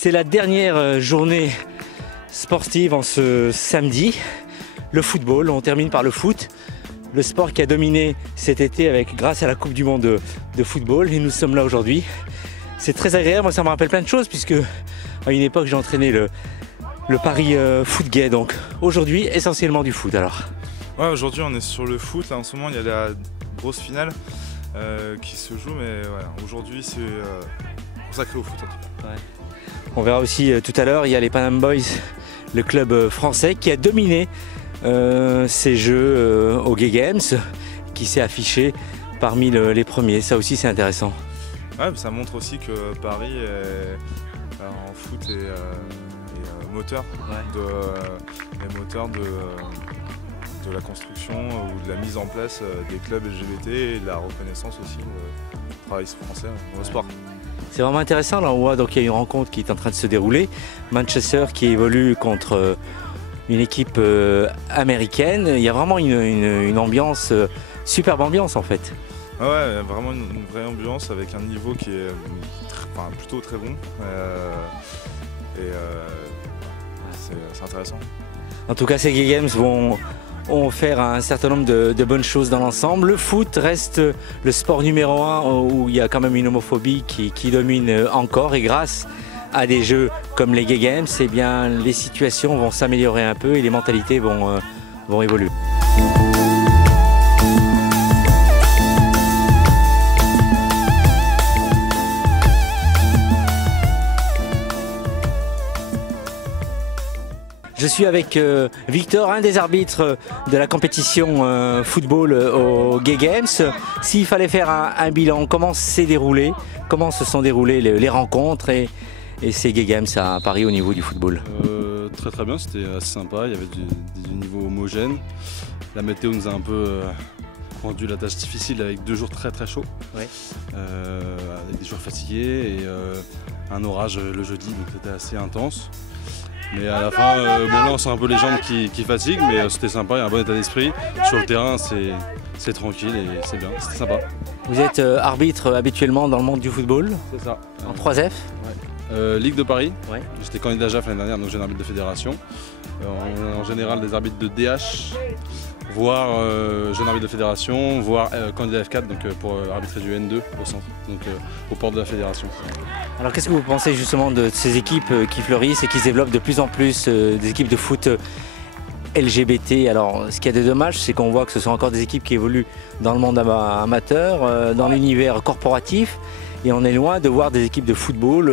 C'est la dernière journée sportive en ce samedi. Le football, on termine par le foot. Le sport qui a dominé cet été grâce à la Coupe du Monde de football. Et nous sommes là aujourd'hui. C'est très agréable, moi ça me rappelle plein de choses puisque à une époque j'ai entraîné le Paris Foot Gay. Donc aujourd'hui essentiellement du foot alors. Ouais, aujourd'hui on est sur le foot, là en ce moment il y a la grosse finale qui se joue, mais voilà, aujourd'hui c'est consacré au foot en tout cas. Ouais. On verra aussi tout à l'heure, il y a les Panam Boys, le club français qui a dominé ces jeux aux Gay Games, qui s'est affiché parmi les premiers, ça aussi c'est intéressant. Ouais, ça montre aussi que Paris en foot est moteur, ouais. De la construction ou de la mise en place des clubs LGBT et de la reconnaissance aussi du travail français dans le sport. C'est vraiment intéressant, là on voit donc il y a une rencontre qui est en train de se dérouler. Manchester qui évolue contre une équipe américaine. Il y a vraiment une ambiance, superbe ambiance en fait. Ouais, vraiment une vraie ambiance avec un niveau qui est plutôt très bon. C'est intéressant. En tout cas, ces Gay Games ont offert un certain nombre de bonnes choses dans l'ensemble. Le foot reste le sport numéro 1 où il y a quand même une homophobie qui domine encore. Et grâce à des jeux comme les Gay Games, eh bien, les situations vont s'améliorer un peu et les mentalités vont évoluer. Je suis avec Victor, un des arbitres de la compétition football aux Gay Games. S'il fallait faire un bilan, comment se sont déroulées les rencontres et ces Gay Games à Paris au niveau du football? Très bien, c'était assez sympa, il y avait du niveau homogène. La météo nous a un peu rendu la tâche difficile avec 2 jours très chauds, ouais. Avec des joueurs fatigués et un orage le jeudi, donc c'était assez intense. Mais à la fin, là on sent un peu les jambes qui fatiguent, mais c'était sympa, il y a un bon état d'esprit. Sur le terrain, c'est tranquille et c'est bien, c'était sympa. Vous êtes arbitre habituellement dans le monde du football? C'est ça. En 3F? Ouais. Ligue de Paris, ouais. J'étais candidat JAF l'année dernière, donc j'ai un arbitre de fédération. En général des arbitres de DH, voire jeune arbitre de fédération, voire candidat F4 donc, pour arbitrer du N2 au centre, donc aux portes de la fédération. Alors qu'est-ce que vous pensez justement de ces équipes qui fleurissent et qui se développent de plus en plus, des équipes de foot LGBT? Alors ce qui est dommage, c'est qu'on voit que ce sont encore des équipes qui évoluent dans le monde amateur, dans l'univers corporatif. Et on est loin de voir des équipes de football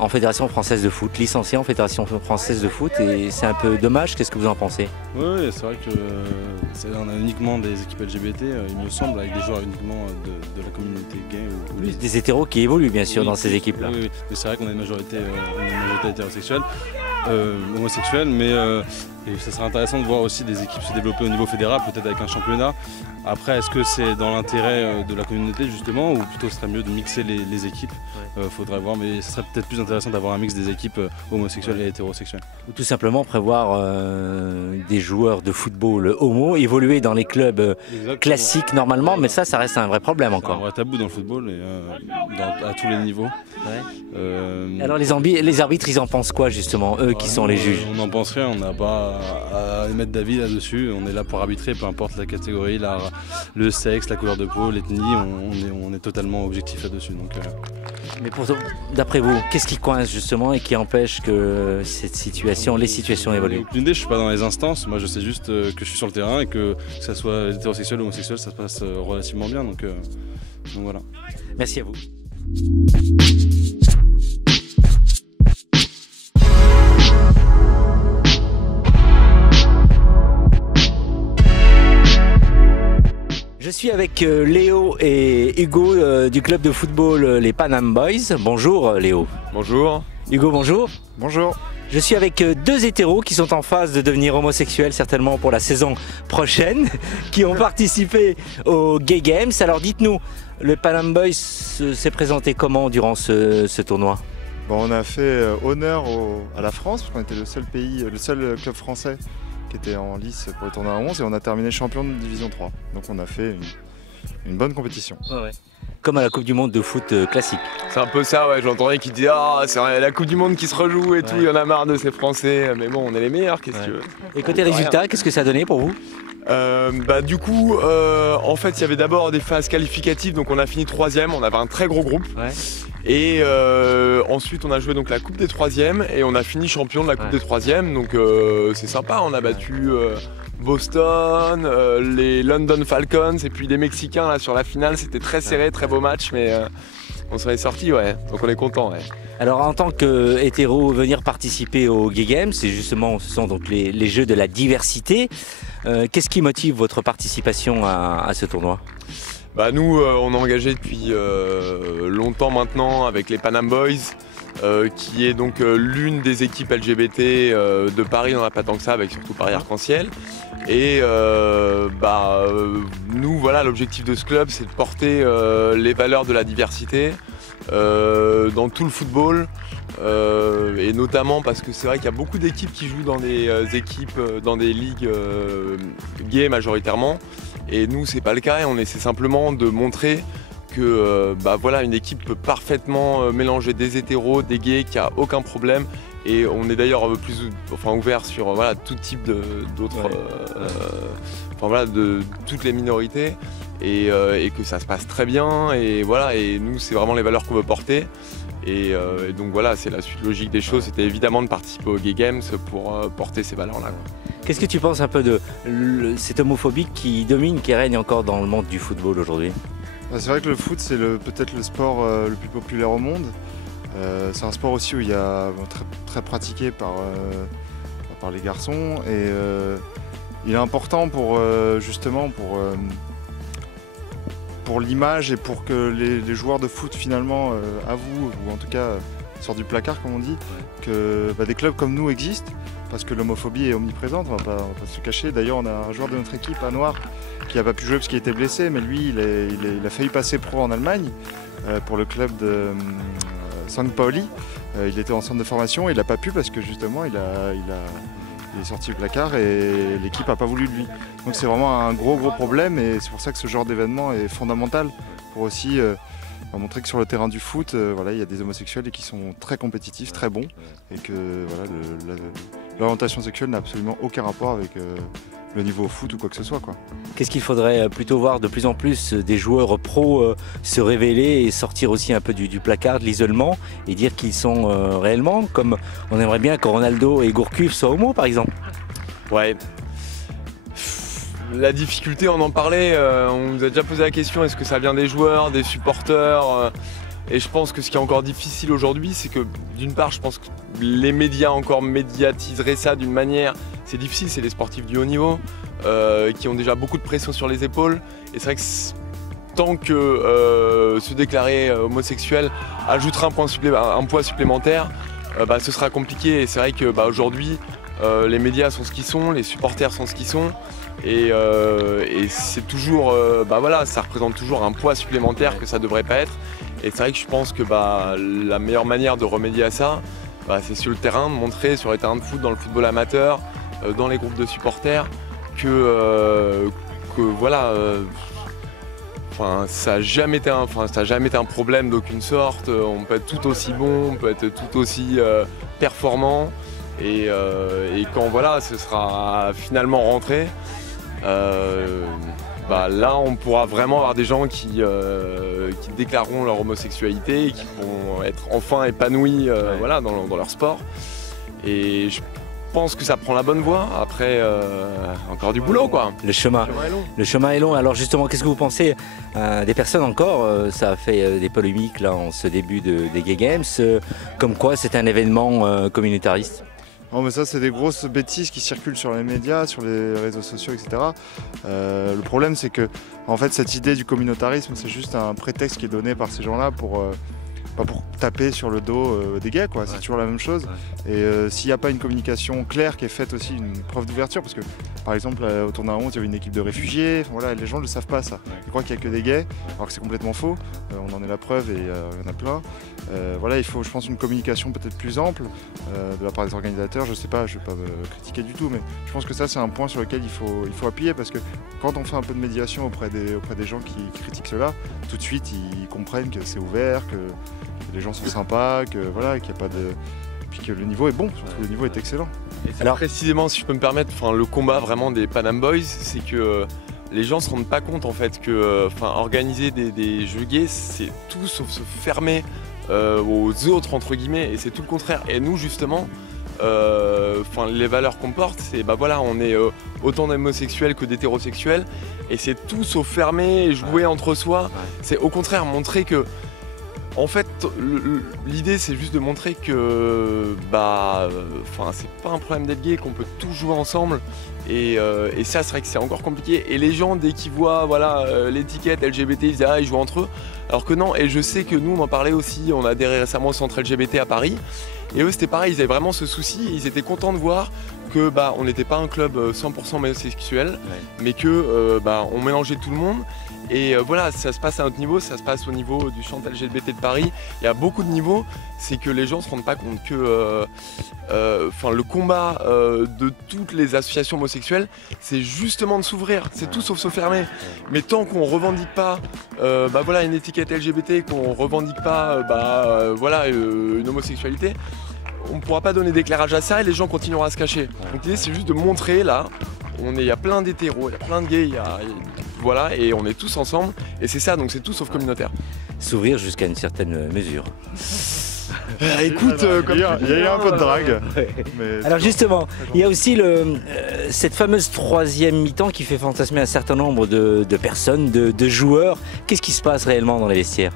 en Fédération Française de Foot, licenciées en Fédération Française de Foot, et c'est un peu dommage. Qu'est-ce que vous en pensez? Oui, c'est vrai qu'on a uniquement des équipes LGBT, il me semble, avec des joueurs uniquement de la communauté gay. Oui, des hétéros qui évoluent bien sûr dans ces équipes-là. Oui, mais c'est vrai qu'on a une majorité hétérosexuelle, homosexuelle, mais et ça serait intéressant de voir aussi des équipes se développer au niveau fédéral, peut-être avec un championnat. Après, est-ce que c'est dans l'intérêt de la communauté justement, ou plutôt ce serait mieux de mixer les équipes? Faudrait voir, mais ce serait peut-être plus intéressant d'avoir un mix des équipes homosexuelles et hétérosexuelles. Ou tout simplement prévoir des joueurs de football homo évoluer dans les clubs classiques normalement, mais ça reste un vrai problème encore. C'est un vrai tabou dans le football et à tous les niveaux. Ouais. Alors les arbitres, ils en pensent quoi justement, eux qui sont les juges? On n'en pense rien, on n'a pas à émettre d'avis là-dessus. On est là pour arbitrer, peu importe la catégorie, le sexe, la couleur de peau, l'ethnie, on est totalement objectif là-dessus. Mais d'après vous, qu'est-ce qui coince justement et qui empêche que les situations évoluent? Aucune idée, je ne suis pas dans les instances, moi je sais juste que je suis sur le terrain et que ça soit hétérosexuel ou homosexuel, ça se passe relativement bien, donc voilà. Merci à vous. Je suis avec Léo et Hugo du club de football les Panam Boys. Bonjour Léo. Bonjour. Hugo, bonjour. Bonjour. Je suis avec 2 hétéros qui sont en phase de devenir homosexuels certainement pour la saison prochaine, qui ont participé aux Gay Games. Alors dites-nous, le Panam Boys s'est présenté comment durant ce tournoi? Bon, on a fait honneur à la France, parce qu'on était le seul club français qui était en lice pour le tournoi à 11, et on a terminé champion de division 3. Donc on a fait une bonne compétition. Ouais. Comme à la Coupe du Monde de foot classique. C'est un peu ça, ouais, j'entendais qui disait ah c'est la Coupe du Monde qui se rejoue et tout, il y en a marre de ces Français, mais bon on est les meilleurs, qu'est-ce que tu veux. Et côté résultat, qu'est-ce que ça a donné pour vous? Du coup, en fait, il y avait d'abord des phases qualificatives, donc on a fini 3e, on avait un très gros groupe. Ouais. Et ensuite, on a joué donc la Coupe des 3e et on a fini champion de la Coupe des 3e, donc c'est sympa. On a battu Boston, les London Falcons et puis les Mexicains là sur la finale. C'était très serré, très beau match, mais on s'en est sorti, ouais. Donc on est content, ouais. Alors en tant qu'hétéro, venir participer aux Gay Games, ce sont donc les jeux de la diversité. Qu'est-ce qui motive votre participation à ce tournoi? Nous, on est engagé depuis longtemps maintenant avec les Panam Boys, qui est donc l'une des équipes LGBT de Paris. On n'en a pas tant que ça, avec surtout Paris Arc-en-Ciel. Et nous, voilà, l'objectif de ce club, c'est de porter les valeurs de la diversité dans tout le football. Et notamment parce que c'est vrai qu'il y a beaucoup d'équipes qui jouent dans des équipes, dans des ligues gays majoritairement. Et nous, c'est pas le cas, et on essaie simplement de montrer que voilà, une équipe peut parfaitement mélanger des hétéros, des gays, qu'il n'y a aucun problème. Et on est d'ailleurs ouvert sur voilà, tout type d'autres, de toutes les minorités, et que ça se passe très bien. Et voilà, et nous, c'est vraiment les valeurs qu'on veut porter. Et donc voilà, c'est la suite logique des choses. C'était évidemment de participer aux Gay Games pour porter ces valeurs-là. Qu'est-ce que tu penses un peu de cette homophobie qui domine, qui règne encore dans le monde du football aujourd'hui? C'est vrai que le foot, c'est peut-être le sport le plus populaire au monde. C'est un sport aussi où il y a très, très pratiqué par les garçons. Et il est important pour l'image et pour que les joueurs de foot finalement avouent, ou en tout cas sortent du placard comme on dit, que des clubs comme nous existent, parce que l'homophobie est omniprésente, on va pas se le cacher. D'ailleurs, on a un joueur de notre équipe, un noir, qui n'a pas pu jouer parce qu'il était blessé, mais lui il a failli passer pro en Allemagne pour le club de St. Pauli. Il était en centre de formation et il n'a pas pu parce que justement il est sorti du placard et l'équipe n'a pas voulu de lui. Donc c'est vraiment un gros problème, et c'est pour ça que ce genre d'événement est fondamental pour aussi montrer que sur le terrain du foot, il y a des homosexuels et qui sont très compétitifs, très bons, et que l'orientation sexuelle n'a absolument aucun rapport avec le niveau au foot ou quoi que ce soit, quoi. Qu'est-ce qu'il faudrait plutôt voir de plus en plus des joueurs pros se révéler et sortir aussi un peu du placard, de l'isolement, et dire qu'ils sont réellement, comme on aimerait bien que Ronaldo et Gourcuff soient homo par exemple? Ouais. La difficulté, on en parlait, on nous a déjà posé la question, est-ce que ça vient des joueurs, des supporters et je pense que ce qui est encore difficile aujourd'hui, c'est que d'une part, je pense que les médias encore médiatiseraient ça d'une manière, c'est difficile, c'est les sportifs du haut niveau qui ont déjà beaucoup de pression sur les épaules, et c'est vrai que tant que se déclarer homosexuel ajoutera un poids supplémentaire, ce sera compliqué. Et c'est vrai que aujourd'hui, les médias sont ce qu'ils sont, les supporters sont ce qu'ils sont, et c'est toujours, ça représente toujours un poids supplémentaire que ça devrait pas être. Et c'est vrai que je pense que la meilleure manière de remédier à ça, c'est sur le terrain, de montrer sur les terrains de foot, dans le football amateur, dans les groupes de supporters, que ça n'a jamais été un problème d'aucune sorte. On peut être tout aussi bon, on peut être tout aussi performant, et quand ce sera finalement rentré, là on pourra vraiment avoir des gens qui déclareront leur homosexualité et qui vont être enfin épanouis dans leur sport. Et je pense que ça prend la bonne voie. Après, encore du boulot, quoi. Le chemin est long. Alors justement, qu'est-ce que vous pensez des personnes encore, ça a fait des polémiques là en ce début des Gay Games, comme quoi c'est un événement communautariste? Non, mais ça, c'est des grosses bêtises qui circulent sur les médias, sur les réseaux sociaux, etc. Le problème, c'est que en fait, cette idée du communautarisme, c'est juste un prétexte qui est donné par ces gens-là pour pas pour taper sur le dos des gays, quoi. C'est toujours la même chose. Et s'il n'y a pas une communication claire qui est faite aussi, une preuve d'ouverture, parce que par exemple au tournoi 11 il y avait une équipe de réfugiés, voilà, les gens ne le savent pas ça. Ils croient qu'il n'y a que des gays, alors que c'est complètement faux. On en est la preuve et il y en a plein. Voilà, il faut, je pense, une communication peut-être plus ample de la part des organisateurs. Je sais pas, je ne vais pas me critiquer du tout, mais je pense que ça c'est un point sur lequel il faut appuyer, parce que quand on fait un peu de médiation auprès des gens qui critiquent cela, tout de suite ils comprennent que c'est ouvert, que les gens sont sympas, que voilà, qu'il n'y a pas de... Puis que le niveau est bon, surtout le niveau est excellent. Et alors précisément, si je peux me permettre, le combat vraiment des Panam Boys, c'est que les gens se rendent pas compte en fait que organiser des jeux gays, c'est tout sauf se fermer aux autres entre guillemets, et c'est tout le contraire. Et nous justement, les valeurs qu'on porte, c'est on est autant d'homosexuels que d'hétérosexuels, et c'est tout sauf fermer et jouer entre soi. C'est au contraire montrer que, en fait, l'idée c'est juste de montrer que c'est pas un problème d'être gay, qu'on peut tous jouer ensemble, et ça c'est vrai que c'est encore compliqué. Et les gens, dès qu'ils voient l'étiquette LGBT, ils disent ils jouent entre eux, alors que non. Et je sais que nous on en parlait aussi, on a adhéré récemment au centre LGBT à Paris, et eux c'était pareil, ils avaient vraiment ce souci, et ils étaient contents de voir que on n'était pas un club 100% homosexuel, mais que on mélangeait tout le monde. Et voilà, ça se passe à notre niveau, ça se passe au niveau du centre LGBT de Paris. Il y a beaucoup de niveaux, c'est que les gens ne se rendent pas compte que le combat de toutes les associations homosexuelles, c'est justement de s'ouvrir, c'est tout sauf se fermer. Mais tant qu'on ne revendique pas une étiquette LGBT, qu'on ne revendique pas une homosexualité, on ne pourra pas donner d'éclairage à ça et les gens continueront à se cacher. Donc l'idée c'est juste de montrer là, il y a plein d'hétéros, il y a plein de gays, et on est tous ensemble, et c'est ça, donc c'est tout sauf communautaire. S'ouvrir jusqu'à une certaine mesure. Écoute, il y a eu un peu de drague. Mais alors justement, il y a aussi cette fameuse troisième mi-temps qui fait fantasmer un certain nombre de personnes, de joueurs. Qu'est-ce qui se passe réellement dans les vestiaires ?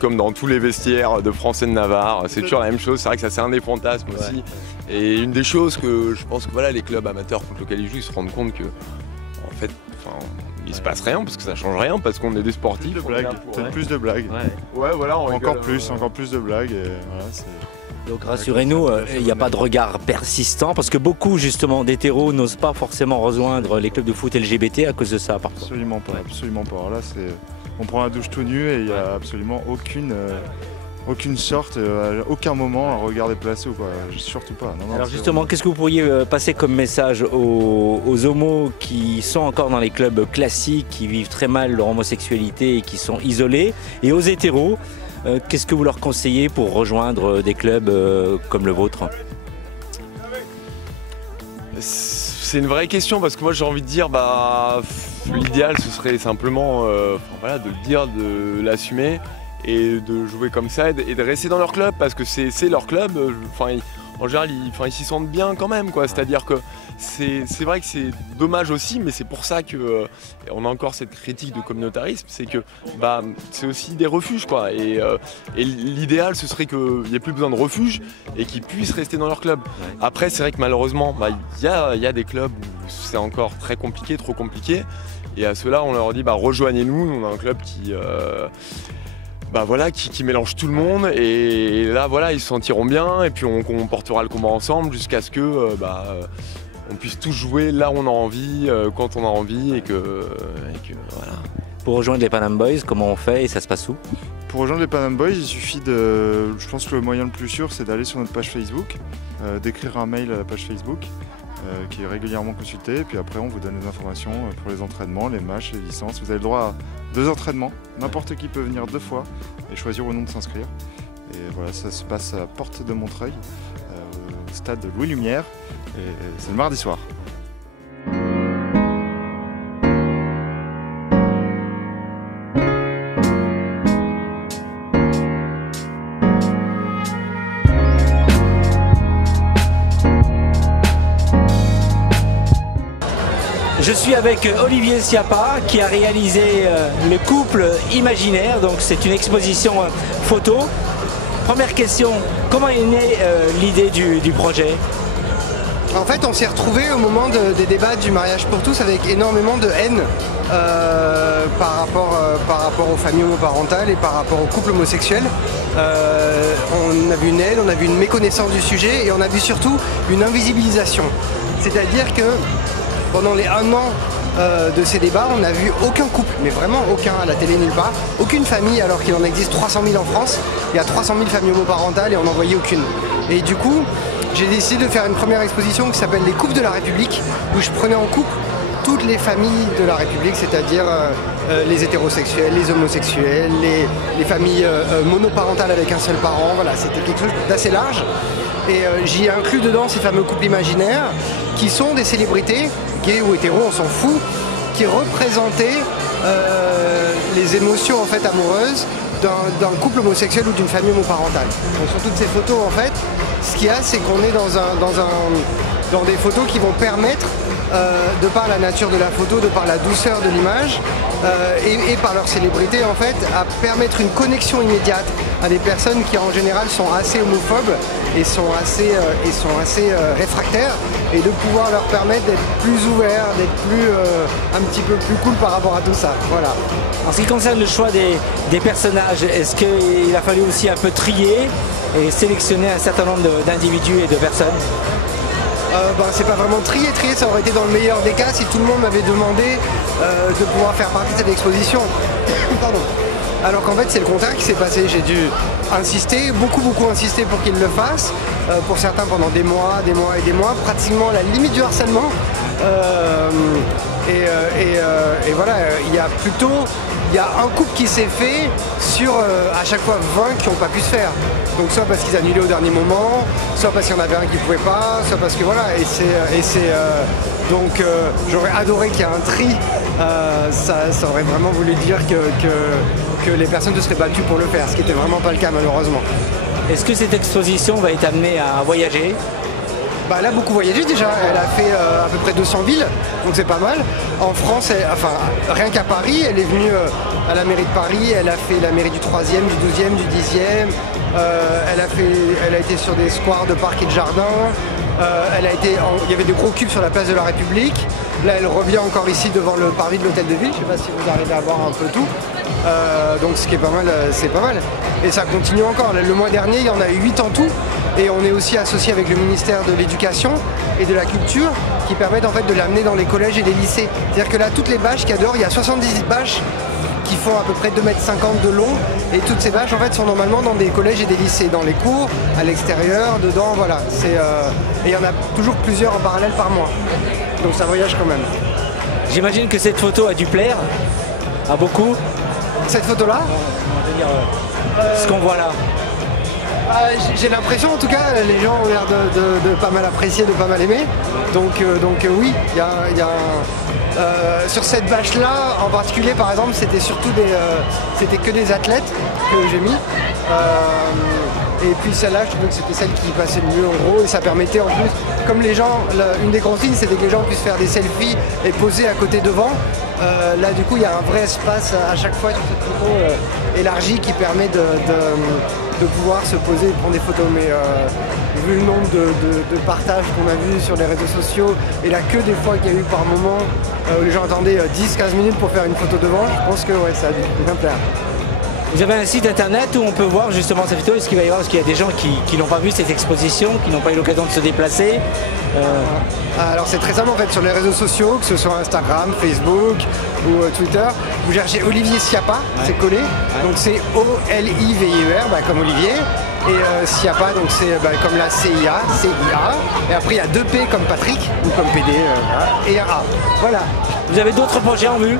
Comme dans tous les vestiaires de France et de Navarre, c'est toujours la même chose. C'est vrai que ça, c'est un des fantasmes aussi. Et une des choses que je pense que les clubs amateurs contre lesquels ils jouent, ils se rendent compte que, en fait, il se passe rien, parce que ça change rien, parce qu'on est des sportifs. Peut-être plus de blagues. Encore plus de blagues. Et voilà, donc rassurez-nous, il n'y a pas de regard persistant, parce que beaucoup justement d'hétéros n'osent pas forcément rejoindre les clubs de foot LGBT à cause de ça parfois. Absolument pas, absolument pas. Alors là, on prend la douche tout nu et il n'y a absolument aucune sorte, à aucun moment un regard déplacé ou quoi, surtout pas. Non, alors justement, qu'est-ce que vous pourriez passer comme message aux homos qui sont encore dans les clubs classiques, qui vivent très mal leur homosexualité et qui sont isolés, et aux hétéros, qu'est-ce que vous leur conseillez pour rejoindre des clubs comme le vôtre ? C'est une vraie question, parce que moi j'ai envie de dire l'idéal ce serait simplement de le dire, de l'assumer et de jouer comme ça et de rester dans leur club, parce que c'est leur club. En général ils s'y sentent bien quand même, quoi. C'est-à-dire que c'est vrai que c'est dommage aussi, mais c'est pour ça que on a encore cette critique de communautarisme, c'est que c'est aussi des refuges, quoi. Et l'idéal ce serait qu'il n'y ait plus besoin de refuge et qu'ils puissent rester dans leur club. Après c'est vrai que malheureusement il y a des clubs où c'est encore très compliqué, trop compliqué, et à ceux-là on leur dit rejoignez-nous, on a un club qui mélange tout le monde, et là ils se sentiront bien, et puis on portera le combat ensemble jusqu'à ce que on puisse tous jouer là où on a envie, quand on a envie, et que voilà. Pour rejoindre les Panam Boys, comment on fait et ça se passe où ? Pour rejoindre les Panam Boys, il suffit je pense que le moyen le plus sûr, c'est d'aller sur notre page Facebook, d'écrire un mail à la page Facebook, qui est régulièrement consulté, et puis après on vous donne les informations pour les entraînements, les matchs, les licences. Vous avez le droit à 2 entraînements, n'importe qui peut venir 2 fois et choisir ou non de s'inscrire. Et voilà, ça se passe à Porte de Montreuil, au stade de Louis Lumière, et c'est le mardi soir. Je suis avec Olivier Sciappa qui a réalisé le couple imaginaire, donc c'est une exposition photo. Première question, comment est née l'idée du projet ? En fait, on s'est retrouvés au moment des débats du mariage pour tous avec énormément de haine par rapport aux familles homoparentales et par rapport aux couples homosexuels. on a vu une aide, on a vu une méconnaissance du sujet et on a vu surtout une invisibilisation. C'est-à-dire que pendant les 1 an de ces débats, on n'a vu aucun couple, mais vraiment aucun à la télé nulle part, aucune famille alors qu'il en existe 300 000 en France. Il y a 300 000 familles homoparentales et on n'en voyait aucune. Et du coup, j'ai décidé de faire une première exposition qui s'appelle Les couples de la République, où je prenais en couple toutes les familles de la République, c'est-à-dire les hétérosexuels, les homosexuels, les familles monoparentales avec un seul parent. Voilà, c'était quelque chose d'assez large. Et j'y ai inclus dedans ces fameux couples imaginaires qui sont des célébrités, gays ou hétéros, on s'en fout, qui représentaient les émotions en fait amoureuses d'un couple homosexuel ou d'une famille homoparentale. Donc sur toutes ces photos en fait, ce qu'il y a c'est qu'on est dans des photos qui vont permettre, de par la nature de la photo, de par la douceur de l'image et par leur célébrité en fait, à permettre une connexion immédiate à des personnes qui en général sont assez homophobes et sont assez réfractaires, et de pouvoir leur permettre d'être plus ouverts, d'être plus un petit peu plus cool par rapport à tout ça. Voilà. En ce qui concerne le choix des personnages, est-ce qu'il a fallu aussi un peu trier et sélectionner un certain nombre d'individus et de personnes? C'est pas vraiment trier, ça aurait été dans le meilleur des cas si tout le monde m'avait demandé de pouvoir faire partie de cette exposition. Pardon. Alors qu'en fait c'est le contraire qui s'est passé, j'ai dû insister, beaucoup insister pour qu'ils le fassent, pour certains pendant des mois et des mois, pratiquement à la limite du harcèlement. Et voilà, il y a un couple qui s'est fait sur à chaque fois 20 qui n'ont pas pu se faire. Donc soit parce qu'ils annulaient au dernier moment, soit parce qu'il y en avait un qui ne pouvait pas, soit parce que voilà, donc j'aurais adoré qu'il y ait un tri, ça aurait vraiment voulu dire que les personnes se seraient battues pour le faire, ce qui n'était vraiment pas le cas malheureusement. Est-ce que cette exposition va être amenée à voyager? Elle a beaucoup voyagé déjà, elle a fait à peu près 200 villes, donc c'est pas mal. En France, rien qu'à Paris, elle est venue à la mairie de Paris, elle a fait la mairie du 3e, du 12e, du 10e, elle a été sur des squares de parcs et de jardins, il y avait des gros cubes sur la place de la République. Là elle revient encore ici devant le parvis de l'hôtel de ville, je sais pas si vous arrivez à voir un peu tout. Donc ce qui est pas mal, c'est pas mal. Et ça continue encore. Le mois dernier, il y en a eu 8 en tout. Et on est aussi associé avec le ministère de l'Éducation et de la Culture qui permettent en fait de l'amener dans les collèges et les lycées. C'est-à-dire que là, toutes les bâches qu'il y a dehors, il y a 70 bâches qui font à peu près 2,50 m de long. Et toutes ces bâches en fait sont normalement dans des collèges et des lycées, dans les cours, à l'extérieur, dedans, voilà. Et il y en a toujours plusieurs en parallèle par mois. Donc ça voyage quand même. J'imagine que cette photo a dû plaire à beaucoup. Cette photo-là ce qu'on voit là. J'ai l'impression en tout cas, les gens ont l'air de pas mal apprécier, de pas mal aimer. Donc oui, il y a sur cette bâche-là en particulier par exemple, c'était surtout c'était que des athlètes que j'ai mis. Et puis celle-là, je trouvais que c'était celle qui passait le mieux en gros, et ça permettait en plus, comme les gens, une des consignes c'était que les gens puissent faire des selfies et poser à côté devant. Là du coup il y a un vrai espace à chaque fois sur cette photo élargie qui permet de pouvoir se poser et prendre des photos. Mais vu le nombre de partages qu'on a vu sur les réseaux sociaux et la queue des fois qu'il y a eu par moment où les gens attendaient 10-15 minutes pour faire une photo devant, je pense que ouais, ça a dû bien plaire. Vous avez un site internet où on peut voir justement cette photo? Est-ce qu'il va y avoir, parce qu'il y a des gens qui n'ont pas vu cette exposition, qui n'ont pas eu l'occasion de se déplacer? Alors c'est très simple en fait, sur les réseaux sociaux, que ce soit Instagram, Facebook ou Twitter, vous cherchez Olivier Schiappa, c'est collé, donc c'est O-L-I-V-I-E-R, comme Olivier, et Schiappa, donc c'est comme la CIA, C-I-A, et après il y a 2 P comme Patrick, ou comme PD, et un A, voilà. Vous avez d'autres projets en vue?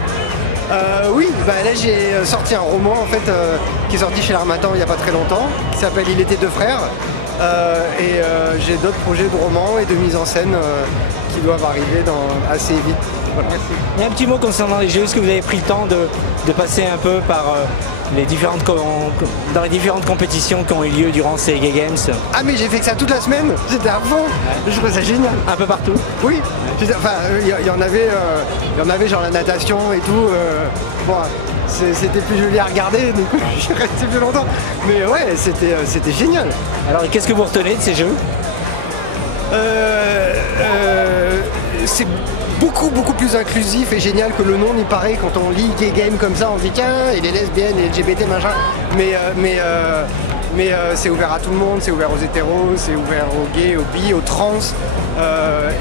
Oui, là j'ai sorti un roman en fait qui est sorti chez l'Harmattan il n'y a pas très longtemps, qui s'appelle Il était 2 frères. Et j'ai d'autres projets de romans et de mise en scène qui doivent arriver assez vite. Voilà. Et un petit mot concernant les jeux, est-ce que vous avez pris le temps de passer un peu par dans les différentes compétitions qui ont eu lieu durant ces Gay Games? Ah mais j'ai fait que ça toute la semaine, j'étais à fond, je trouvais ça génial. Un peu partout? Oui, enfin il y en avait genre la natation et tout, bon, c'était plus joli à regarder, du coup je suis resté plus longtemps, mais ouais c'était génial. Alors qu'est-ce que vous retenez de ces jeux? C'est beaucoup plus inclusif et génial que le nom n'y paraît. Quand on lit Gay Game comme ça, on dit tiens, il est lesbienne, il est LGBT, machin. Mais mais c'est ouvert à tout le monde, c'est ouvert aux hétéros, c'est ouvert aux gays, aux bi, aux trans,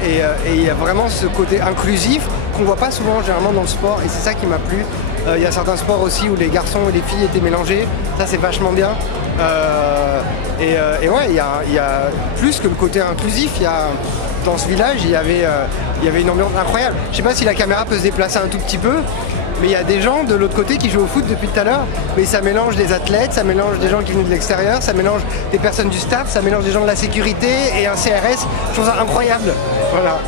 et il y a vraiment ce côté inclusif qu'on voit pas souvent généralement dans le sport, et c'est ça qui m'a plu. Il y a certains sports aussi où les garçons et les filles étaient mélangés, ça c'est vachement bien. Et ouais, il y a plus que le côté inclusif, dans ce village il y avait une ambiance incroyable. Je sais pas si la caméra peut se déplacer un tout petit peu, mais il y a des gens de l'autre côté qui jouent au foot depuis tout à l'heure, mais ça mélange des athlètes, ça mélange des gens qui viennent de l'extérieur, ça mélange des personnes du staff, ça mélange des gens de la sécurité et un CRS. Je trouve ça incroyable. Voilà.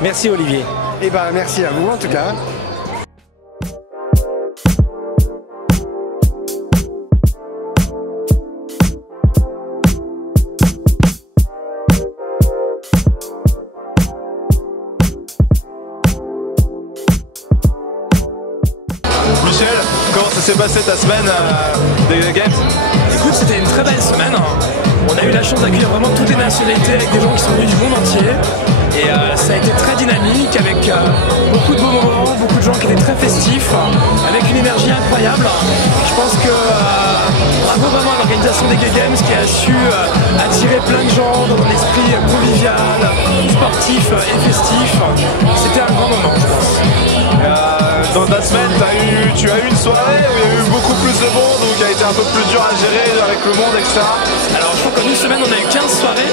Merci Olivier. Et ben merci à vous en tout cas. Michel, comment ça s'est passé ta semaine des Games? Écoute, c'était une très belle semaine. On a eu la chance d'accueillir vraiment toutes les nationalités avec des gens qui sont venus du monde entier. Et ça a été très dynamique avec beaucoup de beaux moments, beaucoup de gens qui étaient très festifs, avec une énergie incroyable. Je pense que bravo vraiment à l'organisation des Gay Games qui a su attirer plein de gens dans un esprit convivial, sportif et festif. C'était un grand moment, je pense. Dans ta semaine, tu as eu une soirée où il y a eu beaucoup plus de monde, ou qui a été un peu plus dur à gérer avec le monde, etc. Alors je crois qu'en une semaine on a eu 15 soirées,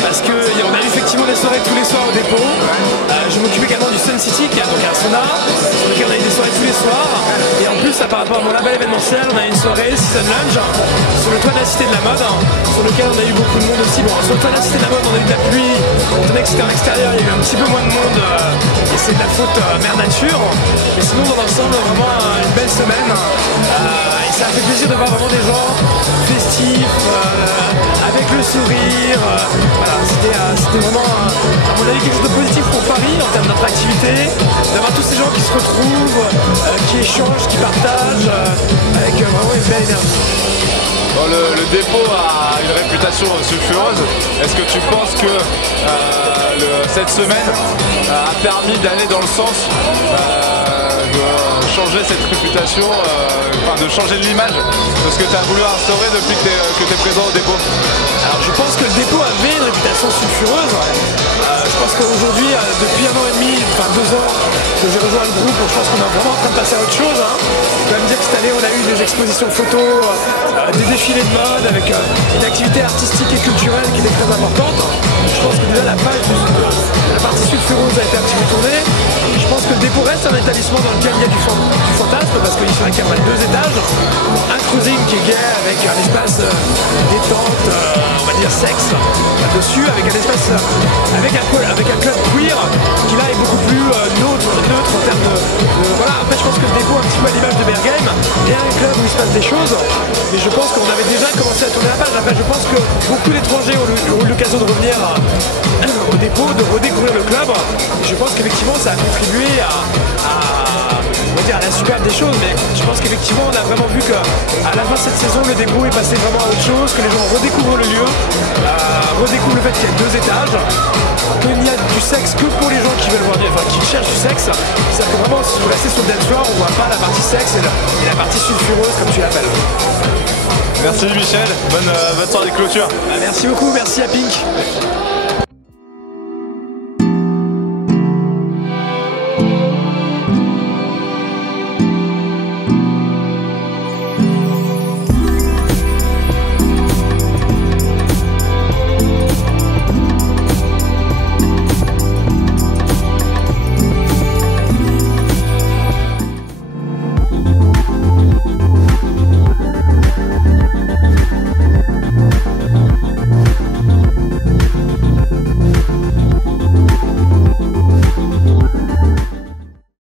parce qu'on a eu effectivement des soirées tous les soirs au dépôt. Je m'occupe également du Sun City, qui est donc un sauna, sur lequel on a eu des soirées tous les soirs. Et en plus, par rapport à mon label événementiel, on a eu une soirée Season Lunch sur le toit de la Cité de la Mode, sur lequel on a eu beaucoup de monde aussi. Bon, sur le toit de la Cité de la Mode, on a eu de la pluie, étant donné que c'était en extérieur, il y a eu un petit peu moins de monde, et c'est de la faute mère nature. Mais sinon, dans l'ensemble, vraiment une belle semaine. Et ça a fait plaisir de voir vraiment des gens festifs, avec le sourire. Voilà, c'était vraiment, à mon avis, quelque chose de positif pour Paris en termes d'attractivité, d'avoir tous ces gens qui se retrouvent, qui échangent, qui partagent, avec vraiment une belle énergie. Bon, le dépôt a une réputation sulfureuse. Est-ce que tu penses que cette semaine a permis d'aller dans le sens de changer cette réputation, de changer l'image de ce que tu as voulu instaurer depuis que tu es présent au dépôt? Alors je pense que le dépôt avait une réputation sulfureuse. Je pense qu'aujourd'hui, depuis 1 an et demi, enfin 2 ans que j'ai rejoint le groupe, je pense qu'on est vraiment en train de passer à autre chose. Je peux même dire que cette année on a eu des expositions photos, des défilés de mode avec une activité artistique et culturelle qui était très importante. Je pense que déjà la page de la partie sulfureuse a été un petit peu tournée. Je pense que le dépôt reste un établissement dans lequel il y a du fantasme, parce qu'il sur lequel on a 2 étages. Un cruising qui est gay avec un espace détente, on va dire sexe, là-dessus, avec un espace avec un club queer qui là est beaucoup plus neutre en termes de voilà. Après je pense que le dépôt un petit peu à l'image de Bergame est un club où il se passe des choses, mais je pense qu'on avait déjà commencé à tourner la page. Après je pense que beaucoup d'étrangers ont eu l'occasion de revenir au dépôt, de redécouvrir le club. Et je pense qu'effectivement ça a contribué à la superbe des choses, mais je pense qu'effectivement on a vraiment vu qu'à la fin de cette saison le dépôt est passé vraiment à autre chose, que les gens redécouvrent le lieu, redécouvrent le fait qu'il y a 2 étages, qu'il n'y a du sexe que pour les gens qui veulent voir, enfin qui cherchent du sexe. C'est-à-dire que vraiment si vous restez sur le dance floor, on voit pas la partie sexe et la partie sulfureuse comme tu l'appelles. Merci Michel, bonne soirée de clôture. Merci beaucoup, merci à Pink.